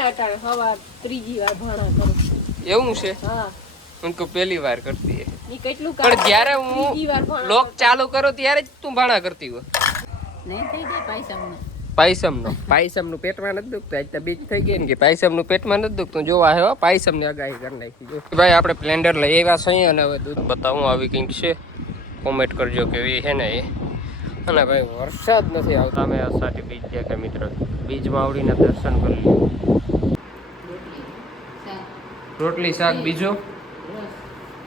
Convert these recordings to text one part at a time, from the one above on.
ना अटाण हवा त्रीजी बार भाणा करूं એવું છે हां उनको पहली बार करती है नी કેટલું पर કામ જ્યારે ત્રીજી વાર હું ભાણા લોક ચાલુ કરું ત્યારે જ તું ભાણા કરતી હોય નહીં થઈ જાય પાયસમ નું પેટમાં નથી દુખતું આજ તો બીજ થઈ ગઈ ને કે પાયસમ નું પેટમાં નથી દુખતું જોવા હે પાયસમ ની આગાહી કરી નાખી જો ભાઈ આપણે સ્પ્લેન્ડર લઈ આવ્યા છીએ અને હવે દૂધ બતાવું આવી કંઈક છે કોમેન્ટ કરજો કેવી છે ને એ અને ભાઈ વરસાદ નથી આવતા અમે આ સાથે બીજ ગયા કે મિત્ર બીજમાં આવડીને દર્શન કરી લીધું રોટલી શાક બીજો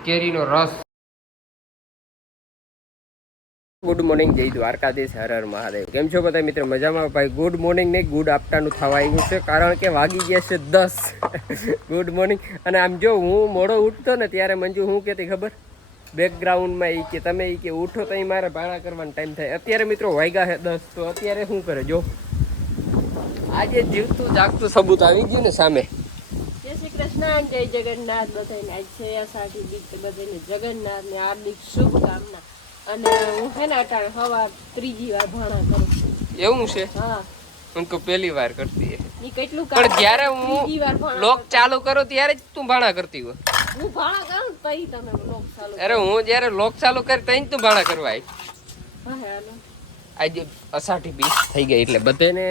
કેરીનો રસ ગુડ મોર્નિંગ જય દ્વારકાધીશ હર હર મહાદેવ કેમ છો બધા મિત્ર મજામાં ભાઈ ગુડ મોર્નિંગ નહીં ગુડ આફ્ટરનૂન થવા આવ્યું છે કારણ કે વાગી ગયા છે 10 ગુડ મોર્નિંગ અને આમ જો હું મોડો ઉઠતો ને ત્યારે મંજુ હું કહેતી ખબર બેકગ્રાઉન્ડમાં એ કે તમે એ કે ઉઠો તો મારે ભાણા કરવાનો ટાઈમ થાય અત્યારે મિત્રો વાગ્યા છે 10 તો અત્યારે શું કરે જો આજે જીવતું જાગતું સબૂત આવી ગયું ને સામે જય શ્રી કૃષ્ણ જય જગન્નાથ બધાને આજ છે અષાઢી બીજ બધાને જગન્નાથ ને હાર્દિક શુભકામના અને હું હે ને અટાણ હવા ત્રીજી વાર ભાણા કરું એવું છે હા ઉनको પહેલી વાર કરતી है ઈ કેટલું કામ પણ જ્યારે ત્રીજી વાર હું ભાણા લોક ચાલુ કરું ત્યારે જ તું ભાણા કરતી હોય હું ભાણા કરું પછી તમે લોક ચાલુ અરે હું જ્યારે લોક ચાલુ કરી તઈ તું ભાણા કરવા આવી હા હાલો આજે અષાઢી બીજ થઈ ગઈ એટલે બધાને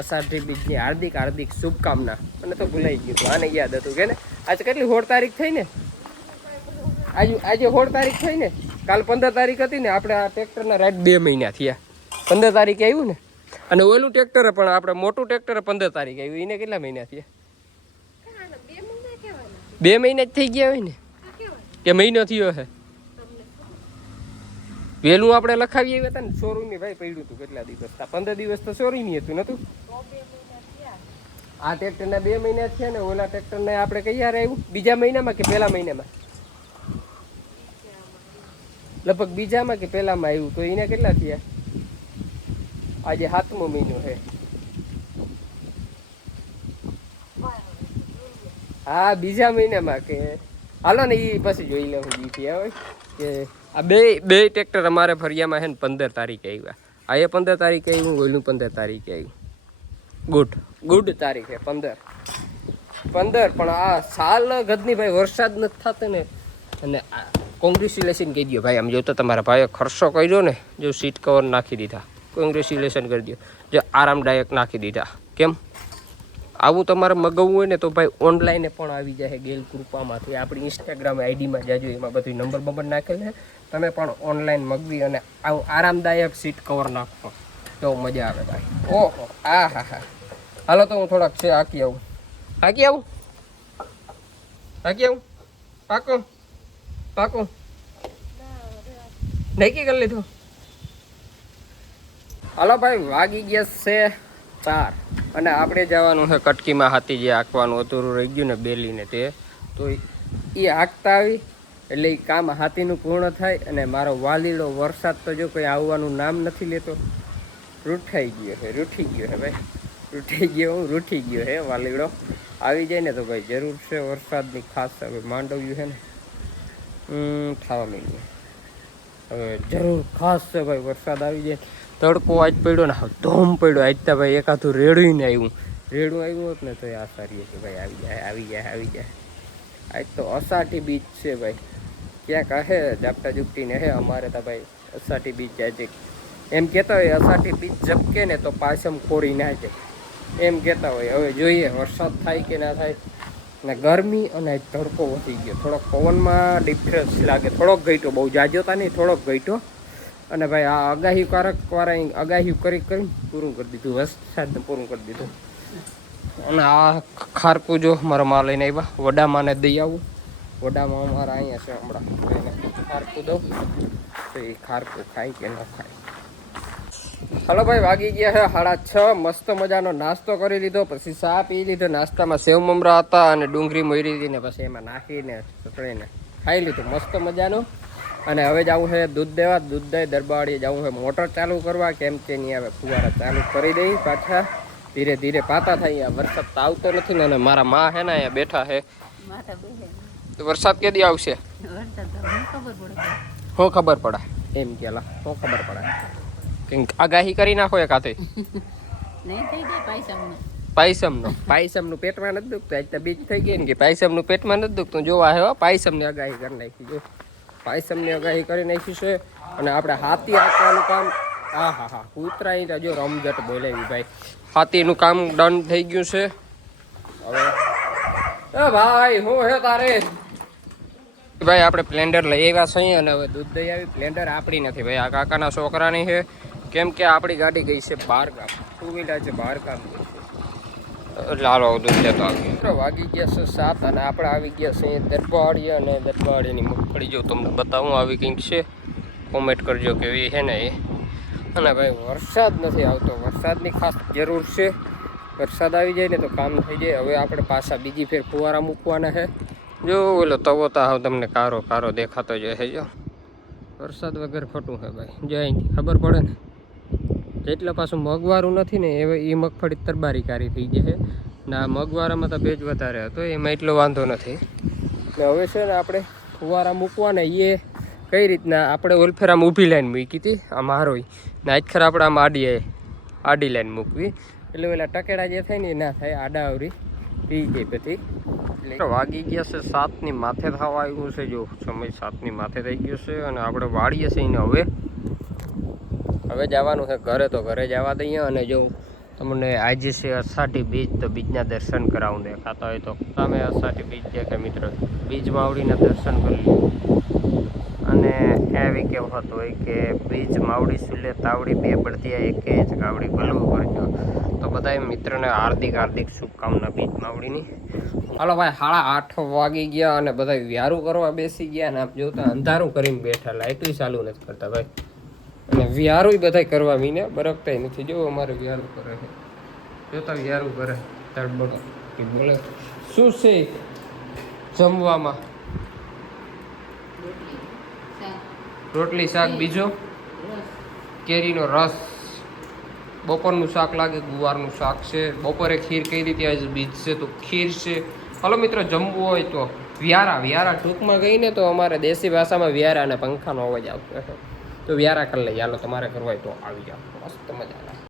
અષાઢી બીજની હાર્દિક હાર્દિક શુભકામના મને તો ભૂલાઈ ગયું હતું આને યાદ હતું કે ને આજે કેટલી 16 તારીખ થઈ ને આજે 16 તારીખ થઈ ને કાલ 15 તારીખ હતી ને આપણે આ ટ્રેક્ટરના રાઈડ 2 મહિના થયા 15 તારીખે આવ્યું ને અને ઓલું ટ્રેક્ટર પણ આપણે મોટું ટ્રેક્ટર 15 તારીખે આવ્યું એને કેટલા મહિના થયા 2 મહિના જ થઈ ગયા હોય ને કે મહિનો થયો હે વહેલું આપણે લખાવી આવ્યા હતા ને શોરૂમની ભાઈ પડ્યું હતું કેટલા દિવસ 15 દિવસ તો શોરૂમની હતું નતું આ ટ્રેક્ટરના 2 મહિના થયા ને ઓલા ટ્રેક્ટરને આપણે કઈ યાર આવ્યું બીજા મહિનામાં કે પહેલા મહિનામાં લગભગ બીજામાં કે પહેલામાં આવ્યું તો એને કેટલા થયા આજે 7મો મહિનો છે હા બીજા મહિનામાં કે હાલો ને એ પછી જોઈ લેવું જીતી હોય કે આ બે ટ્રેક્ટર અમારે ફરિયામાં છે ને 15 તારીખે આવ્યા આ એ 15 તારીખે આવ્યું ઓલું 15 તારીખે આવ્યું ગુડ તારીખે 15 પણ આ સાલ ગદની ભાઈ વરસાદ નથી થતો ને અને કોંગ્રેચ્યુલેશન કહી દો ભાઈ આમ જો તો તમારા ભાઈએ ખર્ચો કર્યો ને જો સીટ કવર નાખી દીધા કોંગ્રેચ્યુલેશન કરી દો જો આરામદાયક નાખી દીધા કેમ આવું તમારે મગાવવું હોય ને તો ભાઈ ઓનલાઈન પણ આવી જાય ગેલ કૃપામાંથી આપણી ઇન્સ્ટાગ્રામ આઈડીમાં જાજો એમાં બધું નંબર નાખેલ છે તમે પણ ઓનલાઈન મગવી અને આવું આરામદાયક સીટ કવર નાખો તો મજા આવે ભાઈ ઓહો હા હાલો તો હું થોડાક છે હાકી આવું પાકો નક્કી કરી લીધું હાલો ભાઈ વાગી ગયા છે 4 અને આપણે જવાનું છે કટકીમાં હાથી જે હાંકવાનું અધૂરું રહી ગયું ને બેલીને તે તો એ હાંકતા આવી એટલે એ કામ હાથીનું પૂર્ણ થાય અને મારો વાલીડો વરસાદ તો જો કોઈ આવવાનું નામ નથી લેતો રૂઠી ગયો હે વાલીડો આવી જાય ને તો ભાઈ જરૂર છે વરસાદની ખાસ હવે માંડવ્યું છે ને થવા માંડ્યું હવે જરૂર ખાસ છે ભાઈ વરસાદ આવી જાય તડકો આજ પડ્યો ને ધોમ પડ્યો આજ તો ભાઈ એકાદું રેડું આવ્યું હોત ને તો એ આશા રહીએ કે ભાઈ આવી જાય આજ તો અષાઢી બીજ છે ભાઈ ક્યાંક હે ઝાપટા ઝૂપટીને હે અમારે તો ભાઈ અષાઢી બીજ આજે એમ કહેતા હોય અષાઢી બીજ ઝપકે ને તો પાછમ ખોરી ના જાય એમ કહેતા હોય હવે જોઈએ વરસાદ થાય કે ના થાય ને ગરમી અને તડકો વધી ગયો થોડોક પવનમાં ડિફરન્સ લાગે થોડોક ઘટ્યો બહુ જાજોતા નહીં થોડોક ઘટ્યો અને ભાઈ આ આગાહી કરીને પૂરું કરી દીધું વરસાદને પૂરું કરી દીધું અને આ ખારકું જો મારા માં લઈને આવ્યા વડામાંને દઈ આવું વડામાં અમારા અહીંયા છે હમણાં ખારકું દઉં તો એ ખારકું ખાય કે ન ખાય હાલો ભાઈ વાગી ગયા છે 6:30 મસ્ત મજાનો નાસ્તો કરી લીધો પછી ચા પી લીધો નાસ્તામાં સેવ મમરા હતા અને ડુંગળી મોરી હતી ને પછી એમાં નાખીને ચટણીને ખાઈ લીધું મસ્ત મજાનું અને હવે જવું છે દૂધ દઈ દરબાડીએ જવું છે મોટર ચાલુ કરવા કેમ કે નહીં આવે ફુવારા ચાલુ કરી દઈ પાછા ધીરે ધીરે પાતા થાય વરસાદ તો આવતો નથી ને અને મારા માં છે ને અહીંયા બેઠા છે તો વરસાદ કેદી આવશે શું ખબર પડે એમ કેલા શું ખબર પડે આગાહી કરી નાખો એક હાથે પાયસમનું પેટમાં નથી દુખતું. આજ તો બીજ થઈ ગઈ ને કે પાયસમનું પેટમાં નથી દુખતું. જોવા હે પાયસમની આગાહી કરી નાખી. જો પાયસમની આગાહી કરી નાખી છે. અને આપણે હાથી આંકવાનું કામ હા કૂતરાની જો રમઝટ બોલાવી ભાઈ. હાથીનું કામ ડન થઈ ગયું છે. હવે ભાઈ હું હે તારે ભાઈ આપણે પ્લેન્ડર લઈ આવ્યા છીએ અને હવે દૂધ દઈ આવી. પ્લેન્ડર આપણી નથી ભાઈ, આ કાકાના છોકરાની છે. કેમ કે આપણી ગાડી ગઈ છે બહાર ગામ, 2 વ્હીલર છે બહાર ગામ. લાલો દૂધ લેતો આવી. વાગી ગયા છે 7 અને આપણે આવી ગયા છીએ દરબાડી. અને દરબાડીની મગફળી જો તમને બતાવું આવી કંઈક છે. કોમેન્ટ કરજો કેવી છે ને એ. અને ભાઈ વરસાદ નથી આવતો, વરસાદની ખાસ જરૂર છે. વરસાદ આવી જાય ને તો કામ થઈ જાય. હવે આપણે પાછા બીજી ફેર ફુવારા મૂકવાના છે. જો ઓલો તવો તો હાવ તમને કારો કારો દેખાતો જ છે. જો વરસાદ વગર ખોટું છે ભાઈ. જો અહીંથી ખબર પડે ને જેટલા પાછું મગવારું નથી ને એ મગફળી તરબારી કારી થઈ જાય છે ને. આ મગવારામાં તો ભેજ વધારે હતો, એમાં એટલો વાંધો નથી. ને હવે છે ને આપણે ફુવારા મૂકવાના એ કઈ રીતના આપણે ઓલફેરામાં ઊભી લાઈન મૂકી હતી આ મારોય ને આજખર આપણે આમ આડી લાઈન મૂકવી એટલે ઓલા ટકેડા જે થાય ને એ ના થાય. આડા આવરી પી ગઈ પછી. એટલે વાગી ગયા છે 7ની માથે થવા આવ્યું છે. જો સમય 7ની માથે થઈ ગયો છે અને આપણે વાળીએ છીએ ને હવે જવાનું છે ઘરે. તો ઘરે જવા દઈએ. અને જો તમને આજે છે અષાઢી બીજ, તો બીજના દર્શન કરાવું દેખાતા હોય તો તમે અષાઢી બીજ દેખે મિત્ર, બીજ માવડીના દર્શન કરી લો. અને એવી કહેવત હોય કે બીજ માવડી સુલે તાવડી, 2 બળદિયા એકે જ ગાવડી, ભલવું કરજો. તો બધા મિત્રને હાર્દિક શુભકામના બીજ માવડીની. હાલો ભાઈ 8:30 વાગી ગયા અને બધા વ્યારું કરવા બેસી ગયા. ને આપ જોતા અંધારું કરીને બેઠા, લાઇટું ચાલુ નથી કરતા ભાઈ. અને વ્યારું બધા કરવા મીને બરકતા નથી. જો અમારે વ્યારું કરે છે, જોતા વ્યારું કરે તડબડો બોલે. શું છે જમવામાં? રોટલી શાક, બીજો કેરીનો રસ. બપોરનું શાક લાગે ગુવારનું શાક છે. બપોરે ખીર કઈ રીતે આજે બીજ છે તો ખીર છે. હલો મિત્રો જમવું હોય તો વ્યારા ટૂંકમાં ગઈને તો અમારે દેશી ભાષામાં વ્યારા અને પંખાનો અવાજ આવતો તો વ્યારા કરી લઈએ. હાલો તમારે કરવા હોય તો આવી જાઓ, મસ્ત મજા આવે.